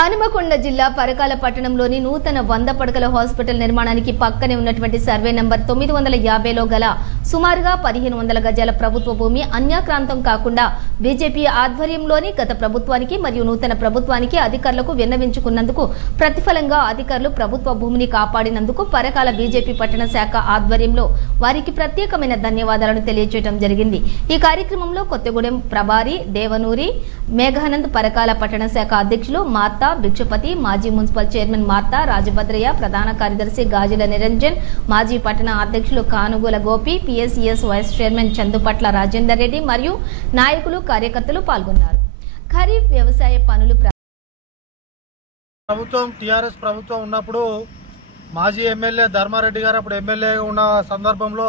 హనుమకొండ జిల్లా పరకాల పట్టణంలోని నూతన 100 పడకల హాస్పిటల్ నిర్మాణానికి పక్కనే ఉన్నటువంటి సర్వే నంబర్ 950లో గల సుమారుగా 1500 గజాల ప్రభుత్వ భూమి అన్యాక్రాంతం కాకుండా బీజేపీ ఆధ్వర్యంలోని గత ప్రభుత్వానికి మరియు నూతన ప్రభుత్వానికి అధికారులకు విన్నవించుకున్నందుకు ప్రతిఫలంగా అధికారులు ప్రభుత్వ భూమిని కాపాడినందుకు పరకాల బీజేపీ పట్టణ శాఖ ఆధ్వర్యంలో వారికి ప్రత్యేకమైన ధన్యవాదాలను తెలియజేయడం జరిగింది। ఈ కార్యక్రమంలో కొత్తగూడెం ప్రభారి దేవనూరి మేఘానంద్ పరకాల పట్టణ శాఖ అధ్యక్షులు మార్తా భిక్షపతి, మాజీ మున్సిపల్ చైర్మన్ మార్తా రాజభద్రయ్య, ప్రధాన కార్యదర్శి గాజుల నిరంజన్, మాజీ పట్టణ అధ్యక్షులు Kanugola Gopi, PSCS vice chairman Chandupatla Rajender Reddy మరియు నాయకులు కార్యకర్తలు పాల్గొన్నారు। ఖరీఫ్ వ్యవసాయ పనులు ప్రభుత్వం టిఆర్ఎస్ ప్రభుత్వం ఉన్నప్పుడు మాజీ ఎమ్మెల్యే ధర్మారెడ్డి గారు అప్పుడు ఎమ్మెల్యేగా ఉన్న సందర్భంలో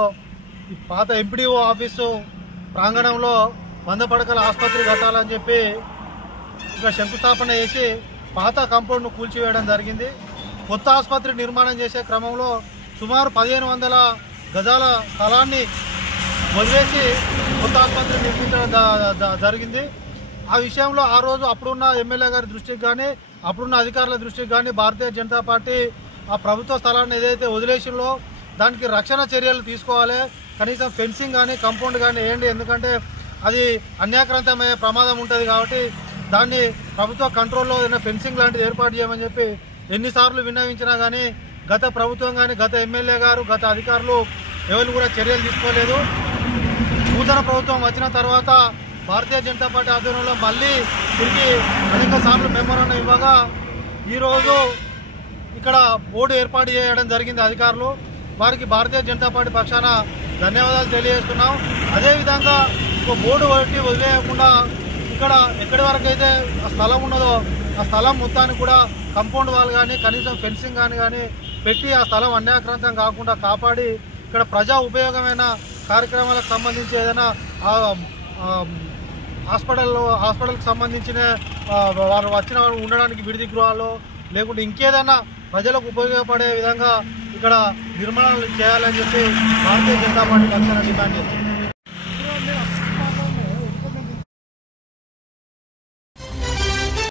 ఈ పాత ఎంపీడీఓ ఆఫీసు ప్రాంగణంలో 100 పడకల ఆసుపత్రి కట్టాలని చెప్పి ఇక శంకుస్థాపన చేసి పాత కాంపౌండ్ను కూల్చివేయడం జరిగింది। కొత్త ఆసుపత్రి నిర్మాణం చేసే క్రమంలో సుమారు 1500 గజాల స్థలాన్ని వదిలేసి కొత్త ఆసుపత్రి నిర్మించడం జరిగింది। ఆ విషయంలో ఆ రోజు అప్పుడున్న ఎమ్మెల్యే గారి దృష్టికి కానీ అప్పుడున్న అధికారుల దృష్టికి కానీ భారతీయ జనతా పార్టీ ఆ ప్రభుత్వ స్థలాన్ని ఏదైతే వదిలేసిందో దానికి రక్షణ చర్యలు తీసుకోవాలి, కనీసం ఫెన్సింగ్ కానీ కాంపౌండ్ కానీ వేయండి, ఎందుకంటే అది అన్యాక్రాంతమయ్యే ప్రమాదం ఉంటుంది కాబట్టి దాన్ని ప్రభుత్వ కంట్రోల్లో ఏదైనా ఫెన్సింగ్ లాంటిది ఏర్పాటు చేయమని చెప్పి ఎన్నిసార్లు విన్నవించినా కానీ గత ప్రభుత్వం కానీ గత ఎమ్మెల్యే గారు గత అధికారులు ఎవరు కూడా చర్యలు తీసుకోలేదు। నూతన ప్రభుత్వం వచ్చిన తర్వాత భారతీయ జనతా పార్టీ ఆధ్వర్యంలో మళ్ళీ తిరిగి అనేక సార్లు మెమోరాండం ఇవ్వగా ఈరోజు ఇక్కడ బోర్డు ఏర్పాటు చేయడం జరిగింది అధికారులు, వారికి భారతీయ జనతా పార్టీ పక్షాన ధన్యవాదాలు తెలియజేస్తున్నాం। అదేవిధంగా ఒక బోర్డు ఒకటి వదిలేయకుండా ఇక్కడ ఎక్కడి వరకు అయితే ఆ స్థలం ఉన్నదో ఆ స్థలం మొత్తాన్ని కూడా కాంపౌండ్ వాల్ కానీ కనీసం ఫెన్సింగ్ కానీ పెట్టి ఆ స్థలం అన్యాక్రాంతం కాకుండా కాపాడి ఇక్కడ ప్రజా ఉపయోగమైన కార్యక్రమాలకు సంబంధించి ఏదైనా హాస్పిటల్కి సంబంధించిన వారు వచ్చిన ఉండడానికి విడిది గృహాలు లేకుంటే ఇంకేదైనా ప్రజలకు ఉపయోగపడే విధంగా ఇక్కడ నిర్మాణాలు చేయాలని చెప్పి భారతీయ జనతా పార్టీ పక్షాన డిమాండ్ చేస్తుంది।